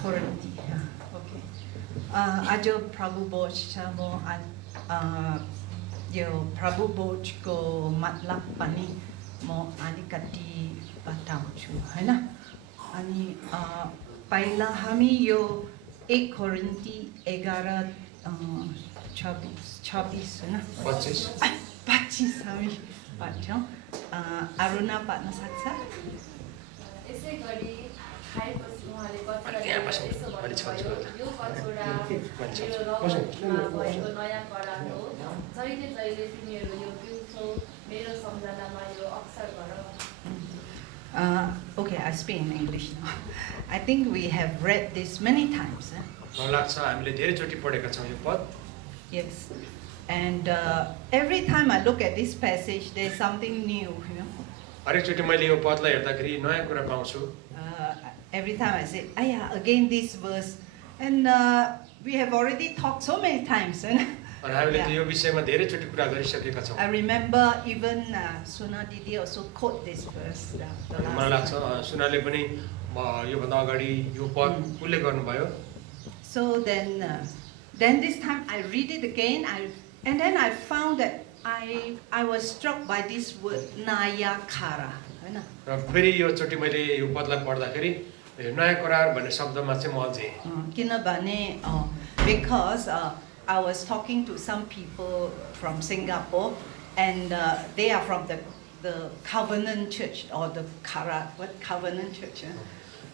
Korinti. Okay. Ajo Prabhu Boj mo yo Prabhu Boj ko matlak pani mo anikati batang chu, है ना? आणि पहिला हामी यो 1 कोरिन्ती 11:26 है ना? 25 हामी पढ्छौँ. अरुणा पढ्न सक्छ? यसै गरी खाएपछि उहाँले कतिलाई यो कचौडा मेरो रगतमा भएको नयाँ करार हो. जहिले जहिले तिमीहरू यो पिउँछौ मेरो सम्झनामा यो अक्सर गर. Okay, I speak in English now. I think we have read this many times. मलाई लाग्छ हामीले धेरै चोटि पढेका छौँ यो पद. Yes. And every time I look at this passage, there's something new, you know. हरेक चोटि मैले यो पदलाई हेर्दाखेरि नयाँ कुरा पाउँछु. Every time I say, yeah, again this verse. And we have already talked so many times. अनि हामीले यो विषयमा धेरै चोटि कुरा गरिसकेका छौँ. I remember even Suna Didi also quote this verse. मलाई लाग्छ सुनाले पनि यो भन्दा अगाडि यो पद उल्लेख गर्नुभयो. So then this time I read it again, and then I found that I was struck by this word nayakara. र फेरि यो चोटि मैले यो पदलाई पढ्दाखेरि नयाँ करार भन्ने शब्दमा चाहिँ म अझै किनभने because I was talking to some people from Singapore, and they are from the Covenant Church or the Covenant Church.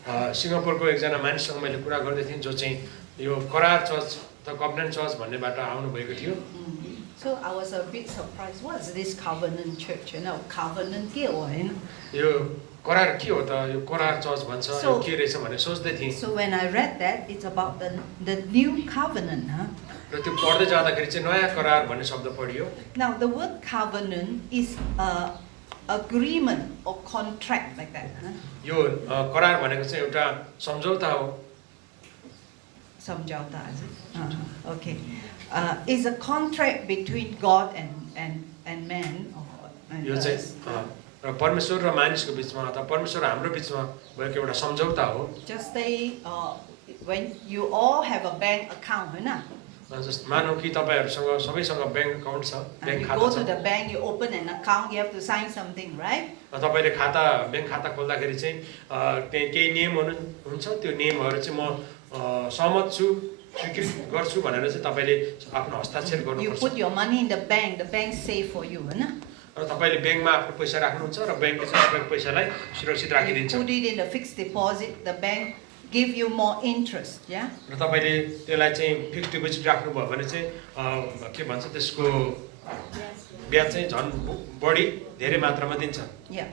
सिङ्गापुरको एकजना मानिससँग मैले कुरा गर्दै थिएँ जो चाहिँ यो करार चर्च द कभनेन्ट चर्च भन्नेबाट आउनु भएको थियो. So I was a bit surprised. What is this Covenant Church? You know, Covenant के हो हैन? यो करार के हो त? यो करार चर्च भन्छ यो के रहेछ भनेर सोच्दै थिएँ. So when I read that, it's about the new covenant, huh? र त्यो पढ्दै जाँदाखेरि चाहिँ नयाँ करार भन्ने शब्द पढियो. Now the word covenant is agreement or contract like that, huh? यो करार भनेको चाहिँ एउटा सम्झौता हो. सम्झौता is it? Okay. Is a contract between God and man. यो चाहिँ र परमेश्वर र मानिसको बीचमा अथवा परमेश्वर र हाम्रो बीचमा भएको एउटा सम्झौता हो. Just say when you all have a bank account, हैन? जस्ट मानौ कि तपाईहरुसँग सबैसँग बैंक अकाउन्ट छ, बैंक खाता छ. You go to the bank, you open an account, you have to sign something, right? तपाईले बैंक खाता खोल्दाखेरि चाहिँ त्यही केही नियमहरु हुन्छ. त्यो नियमहरु चाहिँ म सहमत छु, स्वीकृत गर्छु भनेर चाहिँ तपाईले आफ्नो हस्ताक्षर गर्नुपर्छ. You put your money in the bank save for you, हैन? र तपाईले बैंकमा आफ्नो पैसा राख्नुहुन्छ र बैंकले चाहिँ तपाईको पैसालाई सुरक्षित राखिदिन्छ. You put it in a fixed deposit, the bank give you more interest, yeah? र तपाईले त्यसलाई चाहिँ फिक्स्ड डिपोजिट राख्नु भयो भने चाहिँ के भन्छ त्यसको ब्याज चाहिँ झन् बढी धेरै मात्रामा दिन्छ. Yeah.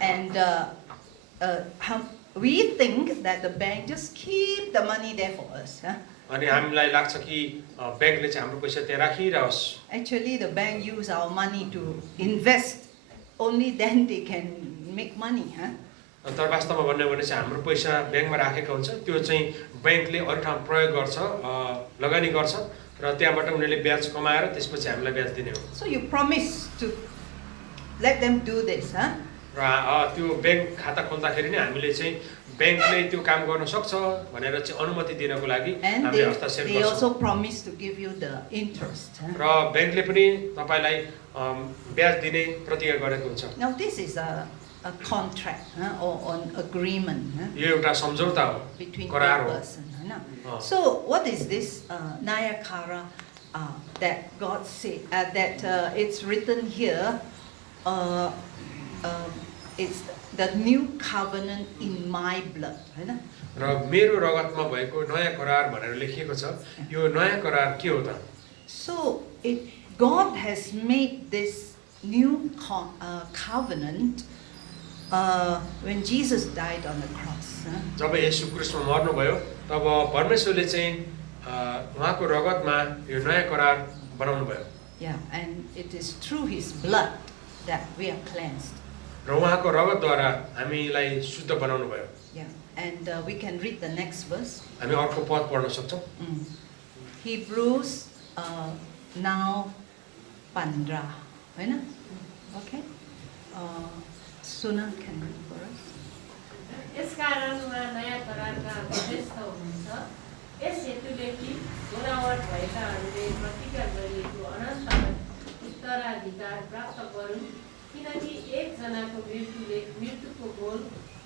And we think that the bank just keep the money there for us, huh? अनि हामीलाई लाग्छ कि बैंकले चाहिँ हाम्रो पैसा त्यहाँ राखिरहोस्. Actually the bank use our money to invest, only then they can make money, huh? तर वास्तवमा भन्ने भने चाहिँ हाम्रो पैसा बैंकमा राखेको हुन्छ, त्यो चाहिँ बैंकले अरु ठाउँ प्रयोग गर्छ, लगानी गर्छ र त्यहाँबाट उनीहरुले ब्याज कमाएर त्यसपछि हामीलाई ब्याज दिने हो. So you promise to let them do this, huh? र त्यो बैंक खाता खोल्दाखेरि नै हामीले चाहिँ बैंकले त्यो काम गर्न सक्छ भनेर चाहिँ अनुमति दिनको लागि हामीले हस्ताक्षर गर्छौं. They also promise to give you the interest, huh? र बैंकले पनि तपाईलाई ब्याज दिने प्रतिज्ञा गरेको हुन्छ. Now this is a contract, huh? Or an agreement, huh? यो एउटा सम्झौता हो, between करार two हो. person, huh? So what is this Nayakara that God said that it's written here? It's the new covenant in my blood, होइन? र मेरो रगतमा भएको नयाँ करार भनेर लेखिएको छ. यो नयाँ करार के हो त? So God has made this new covenant when Jesus died on the cross. जब येशू क्रिस्टमा मर्नुभयो तब परमेश्वरले चाहिँ उहाँको रगतमा यो नयाँ करार बनाउनु भयो. Yeah, and it is through his blood that we are cleansed. र उहाँको रगतद्वारा हामीलाई शुद्ध बनाउनु भयो. Yeah, and we can read the next verse. हामी अर्को पद पढ्न सक्छौं. Hebrews now Pandra. Right? Okay? Suna can read for us. यसकारण उहाँ नयाँ करारका मध्यस्थ हुनुहुन्छ। यस हेतुले कि गोरावट भएकाहरूले प्रतिज्ञा गरिएको अनन्त उत्तराधिकार प्राप्त गरून्, किनकि एकजनाको मृत्युले मृत्युको गोल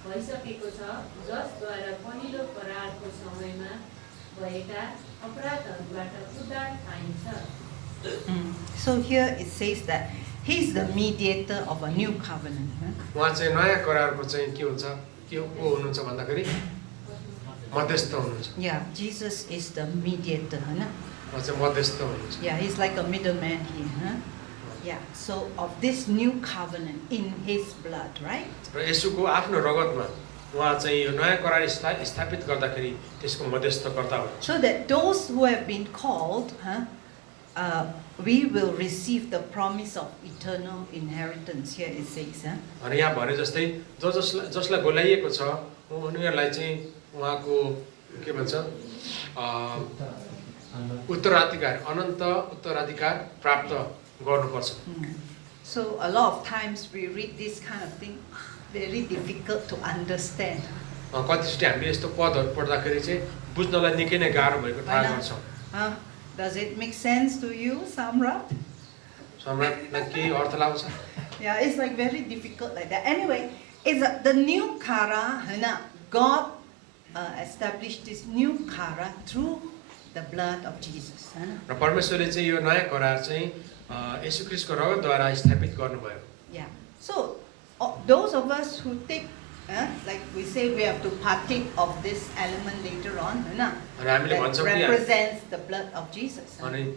भइसकेको छ, जसद्वारा पहिलो करारको समयमा भएका अपराधहरूबाट उद्धार पाइन्छ। So here it says that he's the mediator of a new covenant. उहाँ चाहिँ नयाँ करारको चाहिँ के हुन्छ, के को हुनुहुन्छ भन्दाखेरि मध्यस्थ हुनुहुन्छ। Yeah, Jesus is the mediator. उहाँ चाहिँ मध्यस्थ हुनुहुन्छ। Yeah, he's like a middleman here. Yeah, so of this new covenant in his blood, right? र येशूको आफ्नो रगतमा उहाँ चाहिँ यो नयाँ करार स्थापित गर्दाखेरि त्यसको मध्यस्थकर्ता हुनुहुन्छ। So that those who have been called, we will receive the promise of eternal inheritance. Here it says. अनि यहाँ भने जस्तै जसलाई बोलाइएको छ उनीहरूलाई चाहिँ उहाँको के भन्छ उत्तराधिकार अनन्त उत्तराधिकार प्राप्त गर्नुपर्छ। So a lot of times we read this kind of thing, very difficult to understand. कतिचोटि हामीले यस्तो पदहरू पढ्दाखेरि चाहिँ बुझ्नलाई निकै नै गाह्रो भएको थाहा गर्छौँ। Does it make sense to you, Samrat? सम्राटलाई केही अर्थ लाग्छ? Yeah, it's like very difficult like that. Anyway, it's the new kara, God established this new kara through the blood of Jesus. र परमेश्वरले चाहिँ यो नयाँ करार चाहिँ येशू ख्रीष्टको रगतद्वारा स्थापित गर्नुभयो। Yeah. So those of us who take, like we say, we have to partake of this element later on, that represents the blood of Jesus. अनि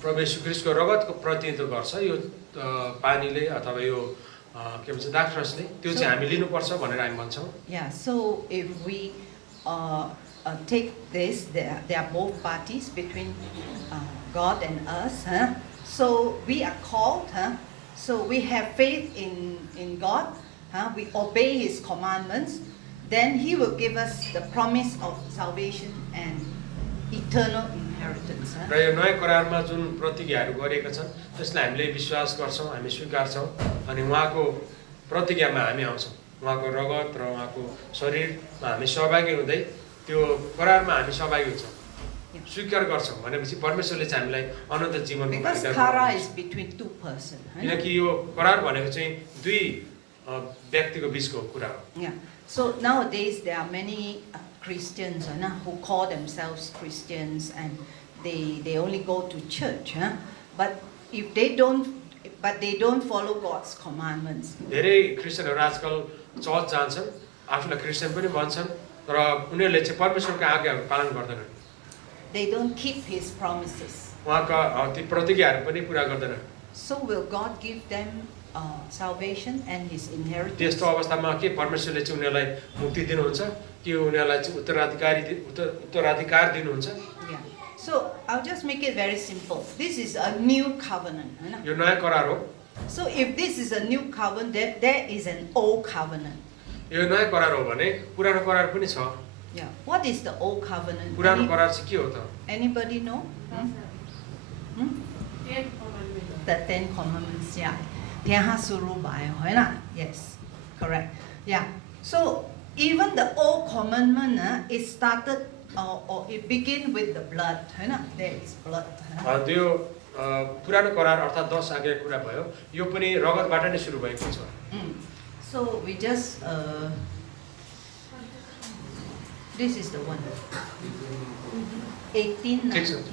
प्रभु येशू ख्रीष्टको रगतको प्रतिनिधित्व गर्छ यो पानीले अथवा यो के भन्छ दाखरसले, त्यो चाहिँ हामी लिनुपर्छ भनेर हामी भन्छौँ। Yeah. So if we take this, there are both parties between God and us. So we are called. So we have faith in God. We obey His commandments. Then He will give us the promise of salvation and eternal inheritance. र यो नयाँ करारमा जुन प्रतिज्ञाहरू गरिएका छन् त्यसलाई हामीले विश्वास गर्छौँ, हामी स्वीकार्छौँ अनि उहाँको प्रतिज्ञामा हामी आउँछौँ। उहाँको रगत र उहाँको शरीरमा हामी सहभागी हुँदै त्यो करारमा हामी सहभागी हुन्छौँ, स्वीकार गर्छौँ भनेपछि परमेश्वरले चाहिँ हामीलाई अनन्त जीवनको Because kara is between two persons. किनकि यो करार भनेको चाहिँ दुई व्यक्तिको बिचको कुरा हो। Yeah. So nowadays there are many Christians who call themselves Christians and they only go to church. But if they don't follow God's commandments. धेरै क्रिस्चियनहरू आजकल चर्च जान्छन्, आफूलाई क्रिस्चियन पनि भन्छन्, तर उनीहरूले चाहिँ परमेश्वरको आज्ञाहरू पालन गर्दैनन्। They don't keep His promises. उहाँका ती प्रतिज्ञाहरू पनि पूरा गर्दैनन्। So will God give them salvation and His inheritance? त्यस्तो अवस्थामा के परमेश्वरले चाहिँ उनीहरूलाई मुक्ति दिनुहुन्छ कि उनीहरूलाई चाहिँ उत्तराधिकार दिनुहुन्छ? Yeah. So I'll just make it very simple. This is a new covenant. यो नयाँ करार हो। So if this is a new covenant, there is an old covenant. यो नयाँ करार हो भने पुरानो करार पनि छ। Yeah. What is the old covenant? पुरानो करार चाहिँ के हो त? Anybody know? The Ten Commandments. Yeah. त्यहाँ सुरु भयो हैन? Yes. Correct. Yeah. So even the old commandment, it started or it began with the blood. There is blood. त्यो पुरानो करार अर्थात् 10 आज्ञाको कुरा भयो, यो पनि रगतबाट नै सुरु भएको छ। So we just this is the one. 18, 19.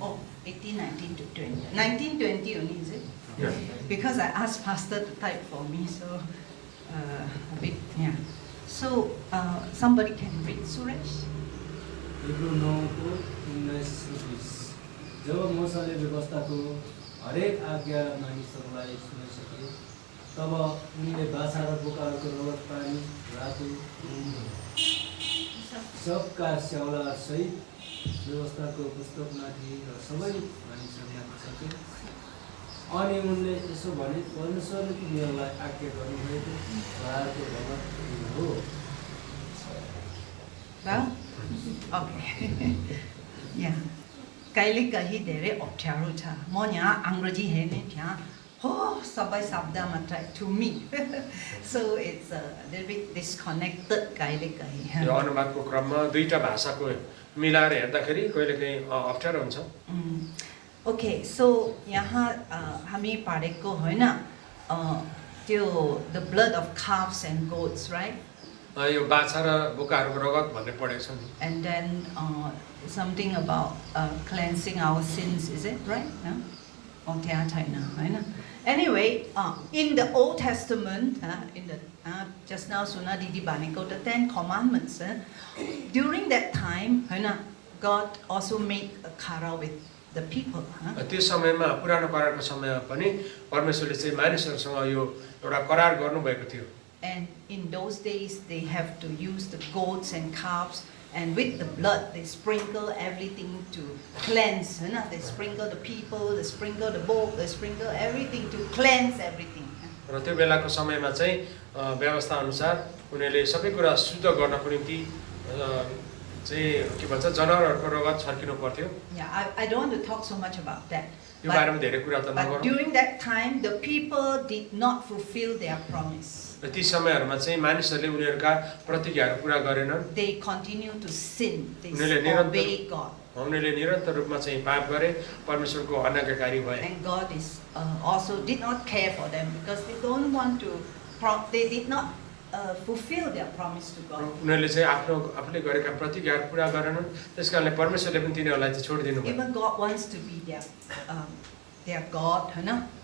Oh, 18, 19 to 20. 19, 20 only, is it? Yeah. Because I asked Pastor to type for me, so a bit, yeah. So somebody can read, Suresh? Hebrew 9:19-20 जब मोसाले व्यवस्थाको हरेक आज्ञा मानिसहरूलाई सुनाइसके तब उनले बाछा र बोकाको रगत पानी रातो सबका स्याउला सहित व्यवस्थाको पुस्तकमाथि र सबै मानिसहरूमाथि सके। अनि उनले यसो भने परमेश्वरले तिनीहरूलाई आज्ञा गर्नुभएको करारको रगत हो। Well, okay. Yeah. कहिले कहीँ धेरै अप्ठ्यारो छ म यहाँ अङ्ग्रेजी हेर्ने त्यहाँ हो सबै शब्द मात्रै to me so it's a little bit disconnected कहिले कहीँ यो अनुवादको क्रममा दुईटा भाषाको मिलाएर हेर्दाखेरि कहिलेकाहीँ अप्ठ्यारो हुन्छ ओके सो यहाँ हामी पढेको होइन त्यो the blood of calves and goats right यो बाछा र बोकाहरूको रगत भन्ने पढेको छ नि and then something about cleansing our sins is it right no त्यहाँ छैन होइन anyway in the Old Testament in the just now Suna Didi भनेको the 10 commandments during that time होइन God also made a kara with the people त्यो समयमा पुरानो करारको समयमा पनि परमेश्वरले चाहिँ मानिसहरूसँग यो एउटा करार गर्नुभएको थियो and in those days they have to use the goats and calves and with the blood they sprinkle everything to cleanse they sprinkle the people they sprinkle the boat they sprinkle everything to cleanse everything र त्यो बेलाको समयमा चाहिँ व्यवस्था अनुसार उनीहरूले सबै कुरा शुद्ध गर्नको निम्ति चाहिँ के भन्छ जनावरहरूको रगत छर्किनु पर्थ्यो yeah I don't want to talk so much about that यो बारेमा धेरै कुरा त but नगरौँ during that time the people did not fulfill their promise र ती समयहरूमा चाहिँ मानिसहरूले उनीहरूका प्रतिज्ञाहरू पुरा गरेनन् they continue to sin they उनीहरूले निरन्तर obey God उनीहरूले निरन्तर रूपमा चाहिँ पाप गरे परमेश्वरको अनाज्ञाकारी भए and God is also did not care for them because they don't want to they did not fulfill their promise to God उनीहरूले चाहिँ आफूले गरेका प्रतिज्ञाहरू पुरा गरेनन् त्यसकारणले परमेश्वरले पनि तिनीहरूलाई चाहिँ छोडिदिनु भयो even God wants to be their God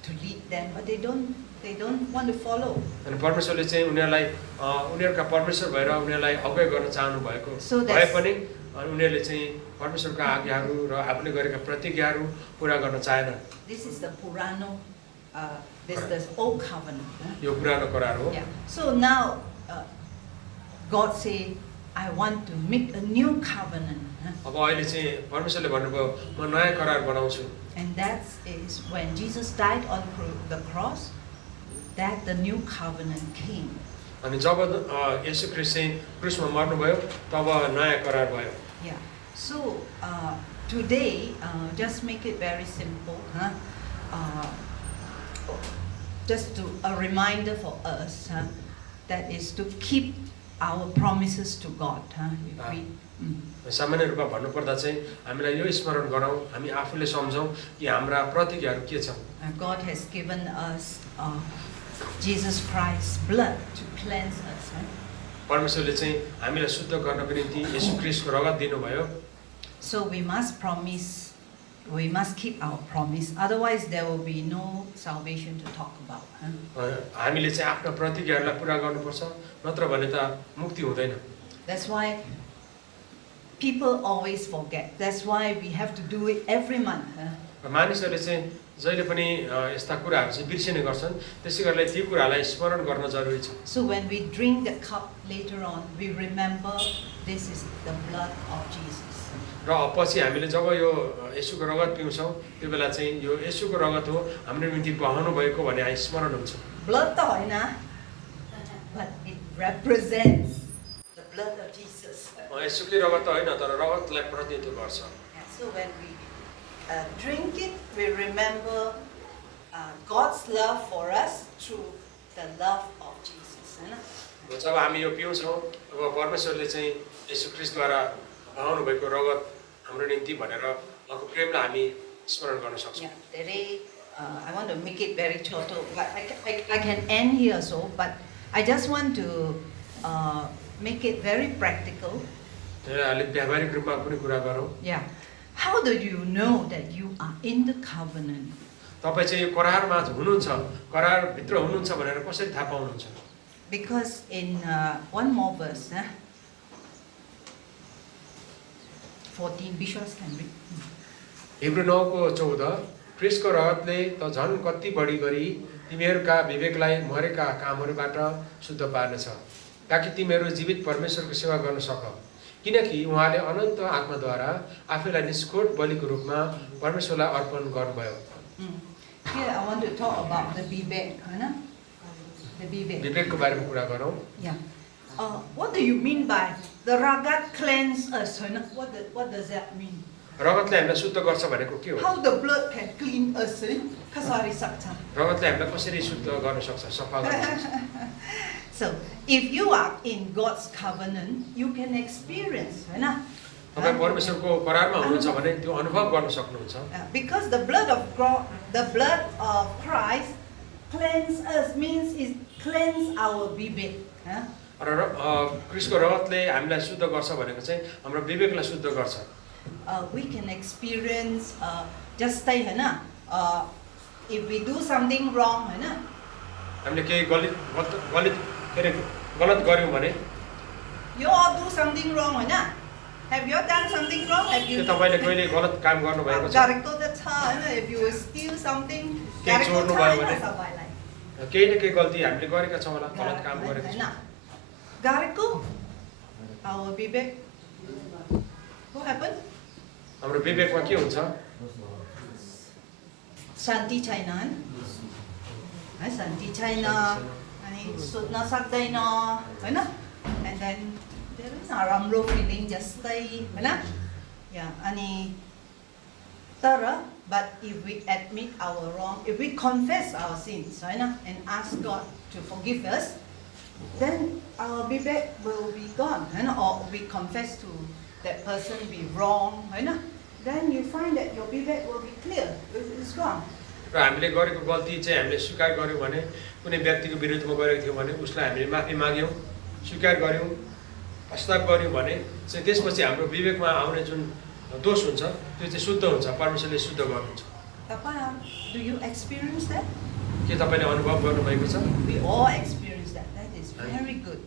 to lead them but they don't want to follow अनि परमेश्वरले चाहिँ उनीहरूलाई उनीहरूका परमेश्वर भएर उनीहरूलाई अगुवाई गर्न चाहनु भएको भए पनि उनीहरूले चाहिँ परमेश्वरका आज्ञाहरू र आफूले गरेका प्रतिज्ञाहरू पुरा गर्न चाहेनन् this is the Purano this is the old covenant यो पुरानो करार हो yeah so now God say I want to make a new covenant अब अहिले चाहिँ परमेश्वरले भन्नुभयो म नयाँ करार बनाउँछु and that is when Jesus died on the cross that the new covenant came अनि जब येशू ख्रीष्ट चाहिँ क्रुसमा मर्नुभयो तब नयाँ करार भयो yeah so today just make it very simple just to a reminder for us that is to keep our promises to God सामान्य रूपमा भन्नुपर्दा चाहिँ हामीलाई यो स्मरण गरौँ हामी आफूले सम्झौँ कि हाम्रा प्रतिज्ञाहरू के छन् God has given us Jesus Christ's blood to cleanse us परमेश्वरले चाहिँ हामीलाई शुद्ध गर्नको निम्ति येशू ख्रीष्टको रगत दिनुभयो so we must keep our promise otherwise there will be no salvation to talk about हामीले चाहिँ आफ्नो प्रतिज्ञाहरूलाई पुरा गर्नुपर्छ नत्र भने त मुक्ति हुँदैन that's why people always forget that's why we have to do it every month मानिसहरूले चाहिँ जहिले पनि यस्ता कुराहरू चाहिँ बिर्सिने गर्छन् त्यसैगरी ती कुरालाई स्मरण गर्न जरुरी छ so when we drink the cup later on we remember this is the blood of Jesus र पछि हामीले जब यो येशूको रगत पिउँछौँ त्यो बेला चाहिँ यो येशूको रगत हो हाम्रो निम्ति बहाउनु भएको भन्ने हामी स्मरण हुन्छ blood त हैन but it represents the blood of Jesus येशूको रगत त हैन तर रगतलाई प्रतिनिधित्व गर्छ so when we drink it we remember God's love for us through the love of Jesus हैन जब हामी यो पिउँछौँ अब परमेश्वरले चाहिँ येशू ख्रीष्टद्वारा बहाउनु भएको रगत हाम्रो निम्ति भनेर उहाँको प्रेमलाई हामी स्मरण गर्न सक्छौँ धेरै I want to make it very short I can end here so but I just want to make it very practical अलिक व्यावहारिक रूपमा पनि कुरा गरौँ yeah how do you know that you are in the covenant तपाईँ चाहिँ यो करारमा हुनुहुन्छ करारभित्र हुनुहुन्छ भनेर कसरी थाहा पाउनुहुन्छ because in one more verse 14 Bishops can read Hebrew 9:14 ख्रीष्टको रगतले त झन् कति बढी गरी तिमीहरूका विवेकलाई मरेका कामहरूबाट शुद्ध पार्नेछ ताकि तिमीहरू जीवित परमेश्वरको सेवा गर्न सक किनकि उहाँले अनन्त आत्माद्वारा आफैलाई निष्कोट बलिको रूपमा परमेश्वरलाई अर्पण गर्नुभयो here I want to talk about the vivek the vivek विवेकको बारेमा कुरा गरौँ yeah what do you mean by the ragat cleanse us what does that mean रगतले हामीलाई शुद्ध गर्छ भनेको के हो? How the blood can clean us, kasari sakta. रगतले हामीलाई कसरी शुद्ध गर्न सक्छ, सफा गर्न सक्छ? So, if you are in God's covenant, you can experience, है ना? तपाईँ परमेश्वरको करारमा हुनुहुन्छ भने त्यो अनुभव गर्न सक्नुहुन्छ। Because the blood of Christ cleanse us, means it cleanse our vivek. र क्रिस्टको रगतले हामीलाई शुद्ध गर्छ भनेको चाहिँ हाम्रो विवेकलाई शुद्ध गर्छ। We can experience just say, है ना? If we do something wrong, है ना? हामीले केही गलत गर्यौँ भने You all do something wrong, है ना? Have you done something wrong? Have you? के तपाईले कहिले गलत काम गर्नुभएको छ? If you steal something, केही चोर्नु भयो भने केही न केही गल्ती हामीले गरेका छौँ होला, गलत काम गरेका छौँ। Gariko, our vivek, what happened? हाम्रो विवेकमा के हुन्छ? Shanti China, Shanti China, अनि सुत्न सक्दैन, हैन? And then there is a राम्रो feeling जस्तै, हैन? Yeah, अनि तर, but if we admit our wrong, if we confess our sins, हैन? And ask God to forgive us, then our vivek will be gone, हैन? Or we confess to that person be wrong, हैन? Then you find that your vivek will be clear, it's gone. र हामीले गरेको गल्ती चाहिँ हामीले स्वीकार गर्यौँ भने कुनै व्यक्तिको विरुद्धमा गरेको थियो भने उसलाई हामीले माफी माग्यौँ, स्वीकार गर्यौँ, पश्चाताप गर्यौँ भने चाहिँ त्यसपछि हाम्रो विवेकमा आउने जुन दोष हुन्छ त्यो चाहिँ शुद्ध हुन्छ, परमेश्वरले शुद्ध गर्नुहुन्छ। Do you experience that? के तपाईले अनुभव गर्नुभएको छ? We all experience that. That is very good.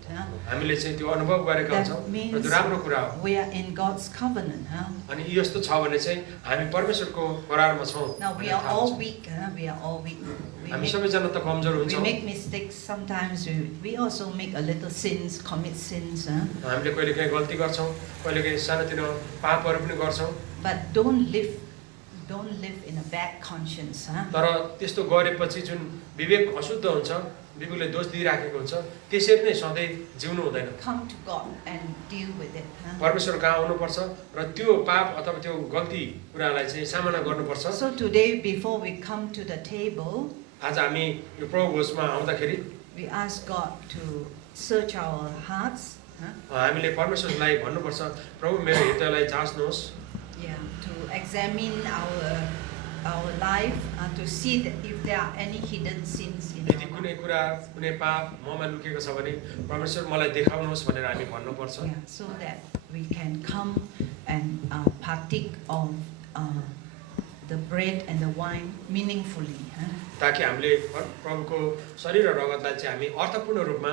हामीले चाहिँ त्यो अनुभव गरेका हुन्छौँ र त्यो राम्रो कुरा हो। We are in God's covenant. अनि यस्तो छ भने चाहिँ हामी परमेश्वरको करारमा छौँ। Now we are all weak. We are all weak. हामी सबैजना त कमजोर We हुन्छौँ। make mistakes sometimes. We also make a little sins, commit sins. हामीले कहिलेकाहीँ गल्ती गर्छौँ, कहिलेकाहीँ सानोतिनो पापहरू पनि गर्छौँ। But don't live in a bad conscience. तर त्यस्तो गरेपछि जुन विवेक अशुद्ध हुन्छ, विवेकले दोष दिइराखेको हुन्छ, त्यसरी नै सधैँ जिउनु हुँदैन। Come to God and deal with it. परमेश्वर कहाँ आउनुपर्छ र त्यो पाप अथवा त्यो गल्ती कुरालाई चाहिँ सामना गर्नुपर्छ। So today, before we come to the table, आज हामी यो प्रभु भोजमा आउँदाखेरि we ask God to search our hearts. हामीले परमेश्वरलाई भन्नुपर्छ, प्रभु मेरो हृदयलाई जाँच्नुहोस्। Yeah, to examine our life to see that if there are any hidden sins in यदि our कुनै life. कुरा कुनै पाप ममा लुकेको छ भने परमेश्वर मलाई देखाउनुहोस् भनेर हामी भन्नुपर्छ। Yeah, so that we can come and partake of the bread and the wine meaningfully. ताकि हामीले प्रभुको शरीर र रगतलाई चाहिँ हामी अर्थपूर्ण रूपमा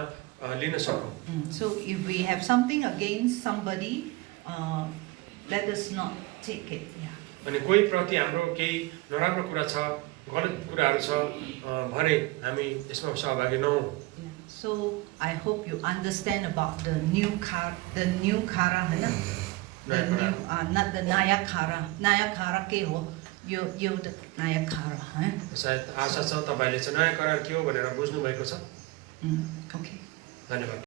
लिन सकौँ। So if we have something against somebody, let us not take it. Yeah. अनि कोही प्रति हाम्रो केही नराम्रो कुरा छ, गलत कुराहरू छ भने हामी यसमा सहभागी नहौँ। Yeah. So I hope you understand about the new kara, है ना? The new, not the naya kara. Naya kara के हो? यो the naya kara, है? सायद आशा छ तपाईले चाहिँ नयाँ करार के हो भनेर बुझ्नु भएको छ। Okay. धन्यवाद।